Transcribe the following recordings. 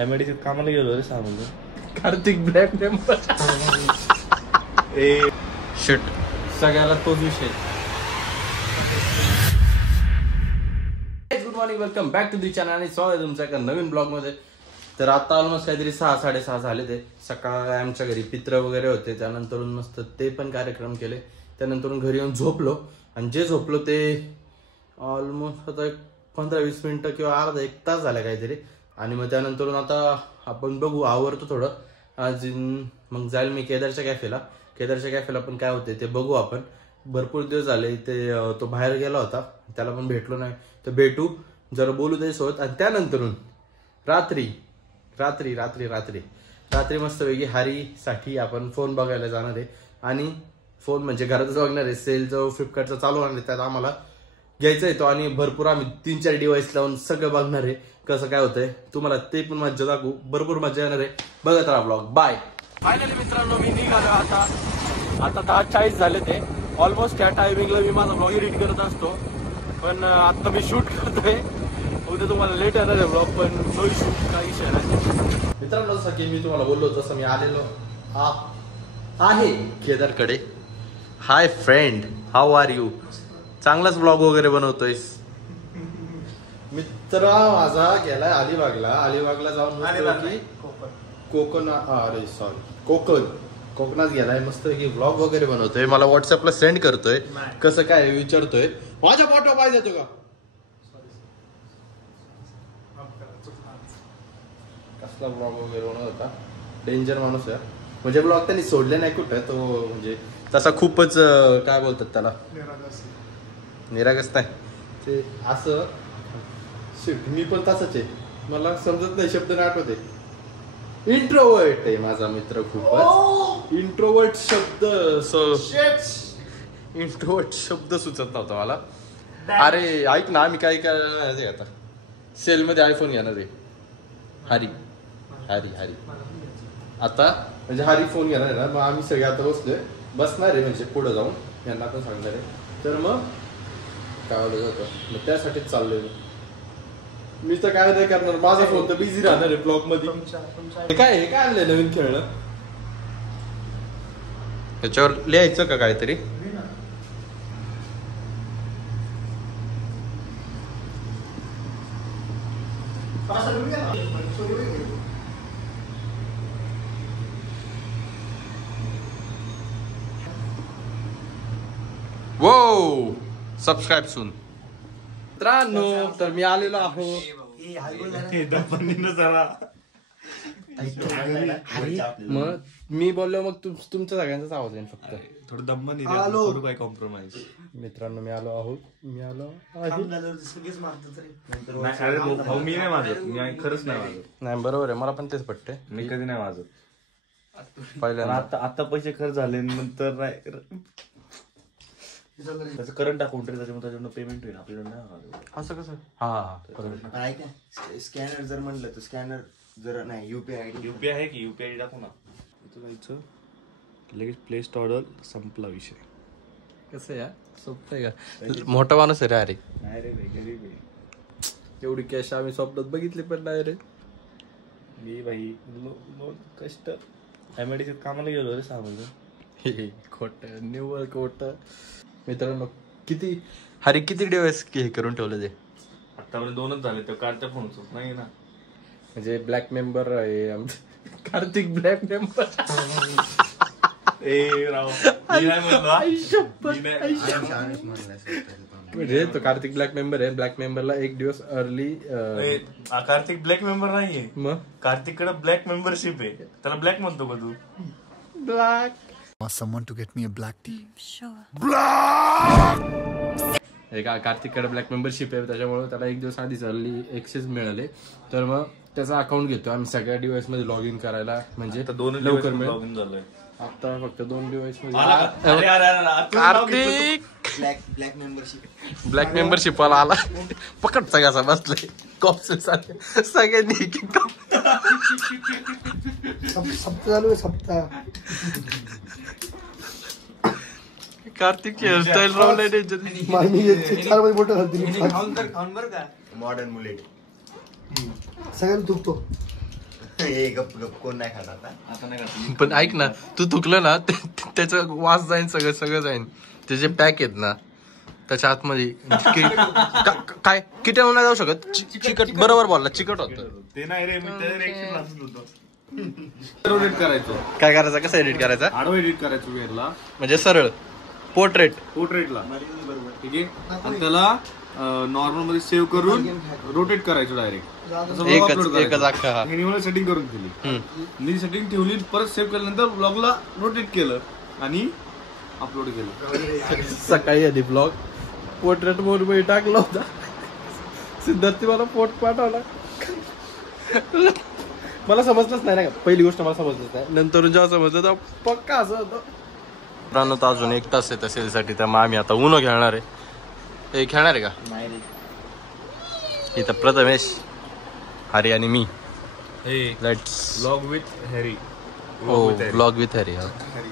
एमआयडीसीत कामाला गेलो रे 6 महिने. Kartik black member. शिट सगळ्याला तोच विषय. Good morning, welcome back to the channel आणि स्वागत आहे तुमच्या एका नवीन ब्लॉग मध्ये. तर आता ऑलमोस्ट काहीतरी 6-6:30 झाले. ते सकाळ आमच्या घरी पित्र वगैरे होते, त्यानंतर मस्त ते पण कार्यक्रम केले. त्यानंतर घरी येऊन झोपलो आणि जे झोपलो ते ऑलमोस्ट आता 15-20 मिनिटं किंवा अर्धा 1 तास झाला काहीतरी. आणि मग त्यानंतर आता आपण बघू, आवरतो थोडं आज. मग जाईल मी केदारच्या कॅफेला पण काय होते ते बघू आपण. भरपूर दिवस झाले ते तो बाहेर गेला होता, त्याला पण भेटलो नाही. तर भेटू, जरा बोलू त्याच्यासोबत. आणि त्यानंतर रात्री मस्तपैकी हरीसाठी आपण फोन बघायला जाणार आहे. आणि फोन म्हणजे घरातच बघणार आहे. सेल जो फ्लिपकार्टचा चालू होणार आहे त्यात आम्हाला घ्यायचा आहे तो. आणि भरपूर आम्ही 3-4 डिव्हाइस लावून सगळं बघणार आहे कसं काय होतंय. तुम्हाला ते पण मजा दाखवू, भरपूर मजा येणार आहे. बघत राहा ब्लॉग. बाय. फायनली मित्रांनो मी निघालो आता 10:40 झाले. ते ऑलमोस्ट त्या टायमिंगला मी माझा ब्लॉग एडिट करत असतो, पण आता मी शूट करतोय. उद्या तुम्हाला लेट येणार आहे ब्लॉग, पण नो इश्यू, काही विषय नाही. मित्रांनो जसं की मी तुम्हाला बोललो तसं मी आलेलो आहे केदारकडे. Hi friend, how are you? चांगलाच ब्लॉग वगैरे बनवतोयस. मित्र माझा गेलाय अलिबागला जाऊन कोकणात गेलाय. मस्त की ब्लॉग वगैरे बनवतोय, मला व्हॉट्सअपला सेंड करतोय. कसं काय विचारतोय, माझा फोटो पाहिजे तुला. कसला ब्लॉग वगैरे बनवत होता, डेंजर माणूस आहे. म्हणजे ब्लॉग त्यांनी सोडले नाही कुठे तो, म्हणजे तसा खूपच काय बोलतात त्याला, निरागस नाही ते असं. मी पण तसंच आहे, मला समजत नाही, शब्द नाही आठवते. इंट्रोवर्ट आहे माझा मित्र, खूपच इंट्रोवर्ट शब्द सुचत नव्हता मला. अरे ऐक ना, आम्ही काय काय आता सेल मध्ये आयफोन घेणार आहे. हरी आता म्हणजे हरी फोन घेणार आहे ना, मग आम्ही सगळे आता बसणार आहे म्हणजे पुढे जाऊन यांना पण सांगणार आहे. तर मग गावाला जातो, मग त्यासाठीच चाललोय मी. तर काय नाही करणार, माझा फोन तर बिझी राहणार आहे ब्लॉग मध्ये. काय आणलंय नवीन खेळणं, त्याच्यावर लिहायचं का काहीतरी? वो सबस्क्राईब सून. मित्रांनो तर मी आलेलो आहो. मग मी बोललो, मग तुमच्या सगळ्यांचाच आवाज येईल फक्त. थोडं दम्म काय कॉम्प्रोमाइज. मित्रांनो मी आलो आहोत. मी नाही माझं, मी खरंच नाही माझं. नाही बरोबर आहे, मला पण तेच पटते. मी कधी नाही माझं पहिल्यांदा. आता पैसे खर्च झाले नंतर नाही त्याचं करंट अकाउंट आहे, त्याच्यामुळे पेमेंट होईल आपल्याला. असं कसं? हा ऐक ना, स्कॅनर जर म्हणलं तर स्कॅनर जर नाही, युपीआय आहे की युपीआय टाकू ना. इथं जायचं लगेच प्लेस ऑर्डर, संपला विषय. कसं या सोपं आहे का? मोठा माणूस आहे रे. अरे नाही रे, गरीब आहे. एवढी कॅश आम्ही स्वप्नात बघितली पण नाही रे. मी भाई कष्ट एमआयडीसीत कामाला गेलो रे 6 महिने. खोट निव्वळ खोट. मित्रांनो किती डिव्हाइस हे करून ठेवलं ते? आतापर्यंत 2च झाले, तर कारच्या फोन नाही ना. म्हणजे ब्लॅक मेंबर आहे कार्तिक ब्लॅक मेंबर. म्हणजे तो कार्तिक ब्लॅक मेंबर आहे. ब्लॅक मेंबरला 1 दिवस अर्ली. कार्तिक ब्लॅक मेंबर नाहीये, मग कार्तिक कडे ब्लॅक मेंबरशिप आहे, त्याला ब्लॅक म्हणतो का तू? Black. Someone to get me a black tea. Sure. कार्तिककडे ब्लॅक मेंबरशिप आहे, त्याच्यामुळे त्याला 1 दिवस आधीच अर्ली एक्सेस मिळाले. तर मग त्याचा अकाउंट घेतो आम्ही सगळ्या डिव्हाइस मध्ये लॉग इन करायला. म्हणजे लवकर लॉग इन झालंय. आता फक्त 2 डिव्हाइस मध्ये. कार्तिक ब्लॅक मेंबरशिप वाला आला. पकड सगळ्याचा बसलाय कॉप्स सगळ्यांनी. सप्ताह चालू आहे, सप्ताह. कार्तिकची हेअरस्टाईल रावलाय डेंजर. मॉडर्न मुलेट सगळ्यांना दुखतो. गप गप कोण नाही खात आता नाही खात. पण ऐक ना, तू थुकलं ना त्याचं वास जाईन, सगळं जाईन. त्याचे पॅक आहेत ना त्याच्या आतमध्ये काय किती नाही जाऊ शकत. चिकट बरोबर बोलला, चिकट होतं ते नाही रे, मी त्या reaction लाचत होतो. एडिट करायचं. काय करायचं, कसं एडिट करायचं, आडवं एडिट करायचं वेअरला, म्हणजे सरळ पोर्ट्रेटला ठीक आहे. आणि त्याला नॉर्मल मध्ये सेव्ह करून रोटेट करायचं डायरेक्ट. एकच अख्खा. सेटिंग करून ठेवली, मी सेटिंग ठेवली, परत सेव्ह केल्यानंतर ब्लॉगला रोटेट केलं आणि अपलोड केलं. सकाळी आधी ब्लॉग पोर्ट्रेट मोड मध्ये टाकला होता. सिद्धार्थी मला पोट पाठवला. मला समजलंच नाही ना, पहिली गोष्ट मला समजलंच नाही. नंतर जेव्हा समजलं तर पक्का असं होतं. तर अजून 1 तास आहे त्या सेलसाठी, त्यामुळे आम्ही आता उनो खेळणार आहे. हे खेळणार आहे का? इथं प्रथमेश, हरी आणि मी. Let's blog with Harry. हो, ब्लॉग विथ हरी.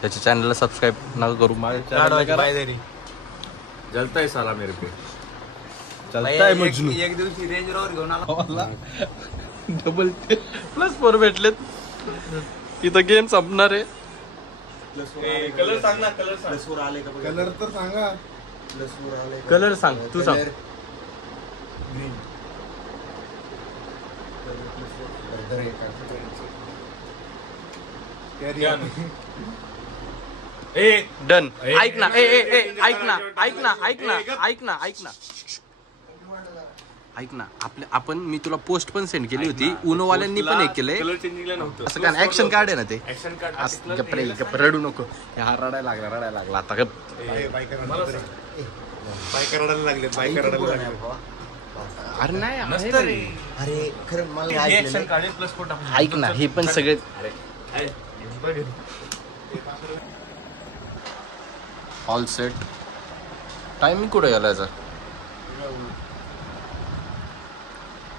त्याच्या चॅनलला सबस्क्राईब नका करू, माझ्या चॅनलला करा. जलता है साला मेरे पे. चलता है मजनू. एक दिवशी रेंज रोवर घेऊन आला. डबल +4 भेटलेत. इथं गेम संपणार आहे. कलर सांग ना, कलर सांग. +4 आले का? कलर तर सांगा. +4 आले. कलर सांग, तू सांग. ग्रीन. डन. ऐक ना, ऐक ना. आपण मी तुला पोस्ट पण सेंड केली होती. उनो वाल्यांनी पण एक केलंय. कलर चेंजिंगला नव्हतं. असं काय ऍक्शन कार्ड आहे ना ते. ऍक्शन कार्ड गप रडू नको. हा रडायला लागला आता. गप. बाईक रडायला लागले. अरे नाही अरे खरं मला ऍक्शन कार्ड +4 टाकून. ऐक ना, हे पण सगळे ऑल सेट. टायमिंग कुठे गेला याचा?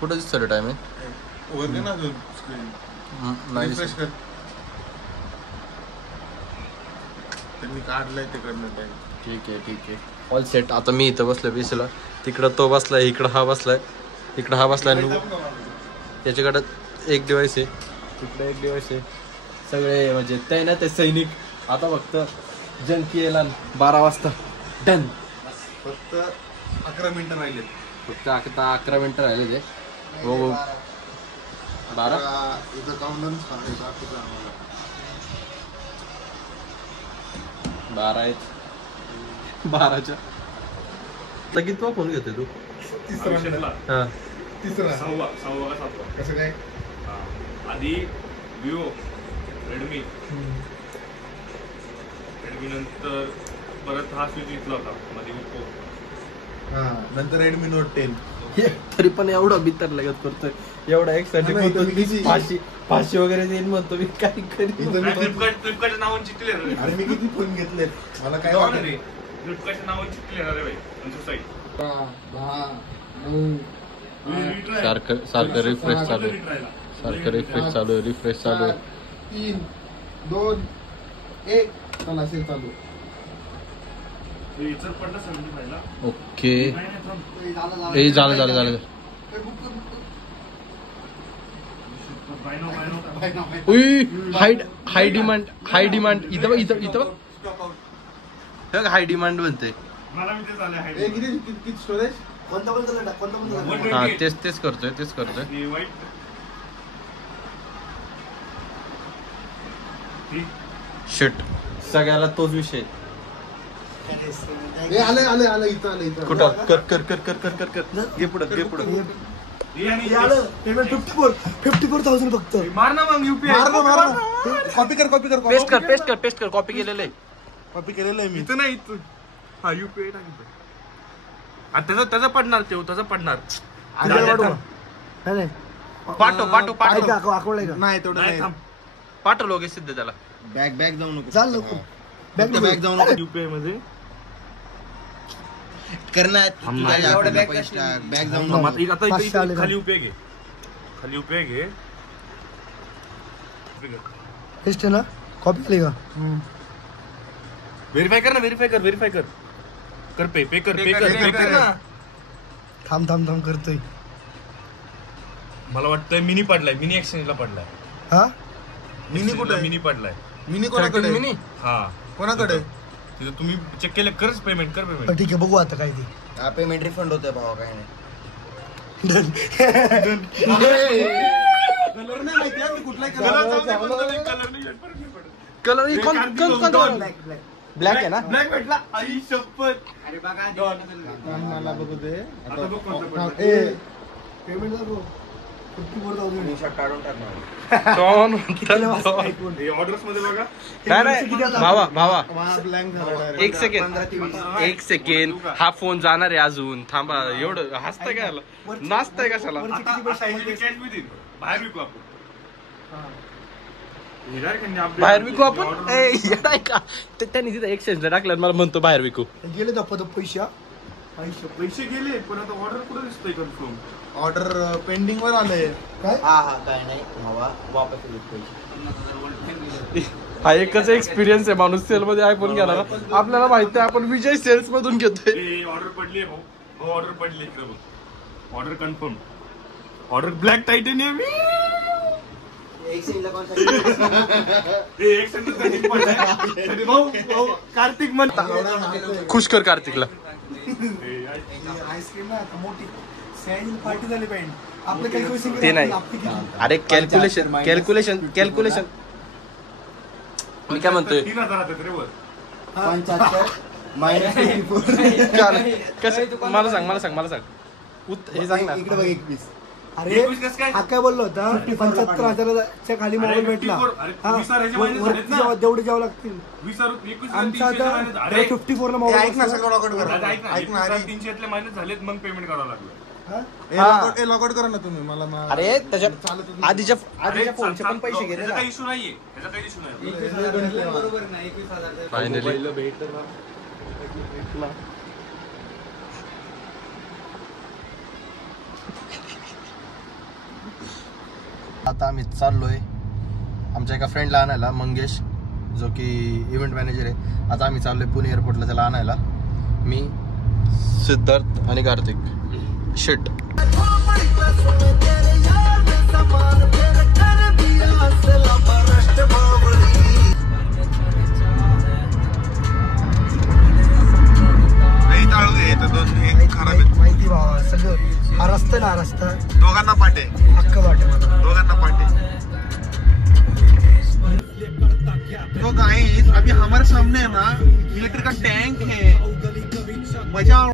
कुठे दिसतं रे टायमिंग? नाही दिसत. ठीक आहे. All set. आता मी इथं बसलोय पीसीला, तिकडं तो बसलाय, इकडं हा बसलाय, त्याच्याकडं एक डिवाइस आहे, तिकडे एक डिवाइस आहे. सगळे म्हणजे ते ना ते सैनिक. आता फक्त जंकी यायला 12 वाजता. डन. फक्त 11 मिनिटं राहिले. फक्त आता 11 मिनिटं राहिले ते. हो 12 आहेत. 12च्या लगेच तो फोन घेतोय तू? हा, सहावा का सातवा? कसं काय? आधी विवो, रेडमी नंतर परत हा स्विच घेतला होता मध्ये ओप्पो, नंतर रेडमी नोट 10. तरी पण एवढा बितर लगत करतोय. एवढा एक साठी फाशी वगैरे देईन म्हणतो मी. काय करीन? फ्लिपकार्टच्या नावाने चिठ्ठी लिहिणार. अरे मी किती फोन घेतलेत, मला काय रे फ्लिपकार्टच्या नावाने चिठ्ठी लिहिणार रे भाई. सारखं रिफ्रेश चालू आहे. 3, 2, 1 चला असेल चालू. ओके. हे झालं. हाय डिमांड इथं हाय डिमांड बनते. किती स्टोरेज? कोणता हा तेच करतोय. शिट, सगळ्याला तोच विषय. आलं इथं. कुठं? कर. घे पुढं. पेमेंट 54,000 फक्त. मार ना मग UPI. कॉपी कर. पेस्ट कर. कॉपी केलेलं आहे मी. इथं नाही, इथं. हा UPI टाकतो. आणि त्याचा पडणार. पाठव. नाही तेवढं नाही. पाठवलो गे सिद्ध त्याला. बॅग जाऊ नको. चाल बॅग जाऊ नको. UPI मध्ये करणार बॅग जाऊ नको. आता खाली UPI घे. टेस्ट है ना, कॉपी करेगा. व्हेरीफाय कर. कर पे कर ना. थांब करतोय. मला वाटतंय मिनी एक्सचेंजला पडलाय. हा मिनी कुठे मिनी पडलाय. मिनी कोणाकडे मिनी हा कोणाकडे तिथं तुम्ही चेक केलं करच पेमेंट कर पेमेंट. ठीक आहे बघू आता काय ते. पेमेंट रिफंड होतोय भावा काय नाही. कलर नाही माहिती आहे कुठला कलर ब्लॅक आहे ना. ब्लॅक भेटला आई शपथ. मला बघू दे पेमेंट दाखव. 54,000. स्क्रीनशॉट काढून टाकणार. ऑर्डर्स मध्ये बघा. नाही भावा ब्लँक झाला एक सेकंड हा फोन जाणार आहे अजून. थांबा एवढं हसताय काय नाचताय कशाला. कॅश बी देईन बाहेर विकू आपण. बाहेर विकू आपण. का त्यांनी तिथं एक्सचेंजला टाकलं मला म्हणतो बाहेर विकू. गेले दाखवतो पैशा. पैसे गेले पण आता ऑर्डर कुठे दिसतोय कन्फर्म. ऑर्डर पेंडिंग वर आलंय काय हा काय नाही भावा वापस येईल पैसे. हा एकच एक्सपिरियन्स आहे माणूस सेल मध्ये आयफोन घेणार. आपल्याला माहिती आहे आपण विजय सेल्स मधून घेतोय. ऑर्डर पडली हो ऑर्डर पडली इकडे बघ. Order confirm. Order black titanium. Kartik म्हणता खुश कर कार्तिकला. आईस्क्रीम ना मोठी सॅनिंग पार्टी झाली पाहिजे. आपलं कॅल्क्युलेशन ते नाही. अरे कॅल्क्युलेशन मी काय म्हणतोय 3,000 रे वर. 75 मायनस कसं मला सांग हे सांग ना. इकडे बघ 21. अरे 21 कसं काय? हा काय बोललो होता 75,000च्या खाली मोबाईल भेटला. हा, 20,000 मायनस झालेत ना. जेवढे जेव्हा लागतील 21,000 आमचा आता 54 ला ऐक मोबाईल ना सगळं लॉकआउट करा. ऐक ना 300 मायनस झालेत मग पेमेंट करावं लागलं. लॉकआउट करा ना तुम्ही मला अरे त्याच्या आधीच्या फोनचे पण पैसे गेले त्याचा ना. काही इश्यू नाहीये. त्याचा काही इश्यू नाही. फायनली आता आम्ही चाललोय आमच्या एका फ्रेंडला आणायला. मंगेश जो की इव्हेंट मॅनेजर आहे. आता आम्ही चाललोय पुणे एअरपोर्टला त्याला आणायला. मी सिद्धार्थ आणि कार्तिक. शिट माहिती भावा सगळं. हा रस्ता ना रस्ता दोघांना पाटे हक्क वाटे मला. दोघांना पाटे. तो गाइस अभी हमारे सामने है ना इलेक्ट्रिक का टैंक है. मजा.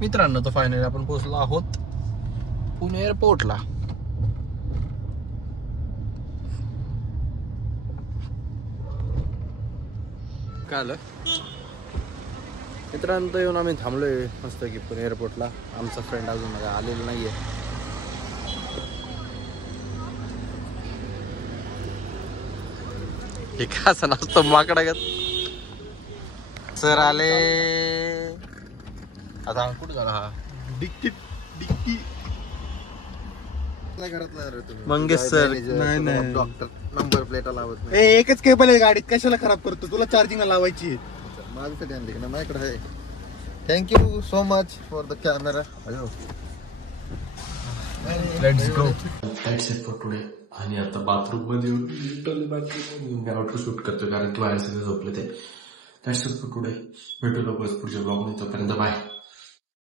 मित्रांनो तो फायनली आपण पोहोचलो आहोत पुणे एअरपोर्टला. काय आलं मित्रांनो तो येऊन आम्ही थांबलोय मस्त की पुणे एअरपोर्टला. आमचा फ्रेंड अजून आलेला नाहीये. हे का असं नाचतो माकडा घेत. सर आले. आता कुठे झाला हा डिक्की मंगेश सर. नाही डॉक्टर नंबर प्लेट लावत नाही. एकच केबल आहे गाडीत कशाला खराब करतो. तुला चार्जिंग लावायची. माझ्यासाठी आणली ना माझ्याकडे आहे. Thank you so much for the camera. Let's go. That's it for today. आणि आता बाथरूम मध्ये लिटरली बाथरूम मध्ये आउटरो शूट करतोय कारण की बाहेर सगळे झोपले ते. That's it for today. भेटू लवकरच पुढच्या ब्लॉग मध्ये. तोपर्यंत बाय.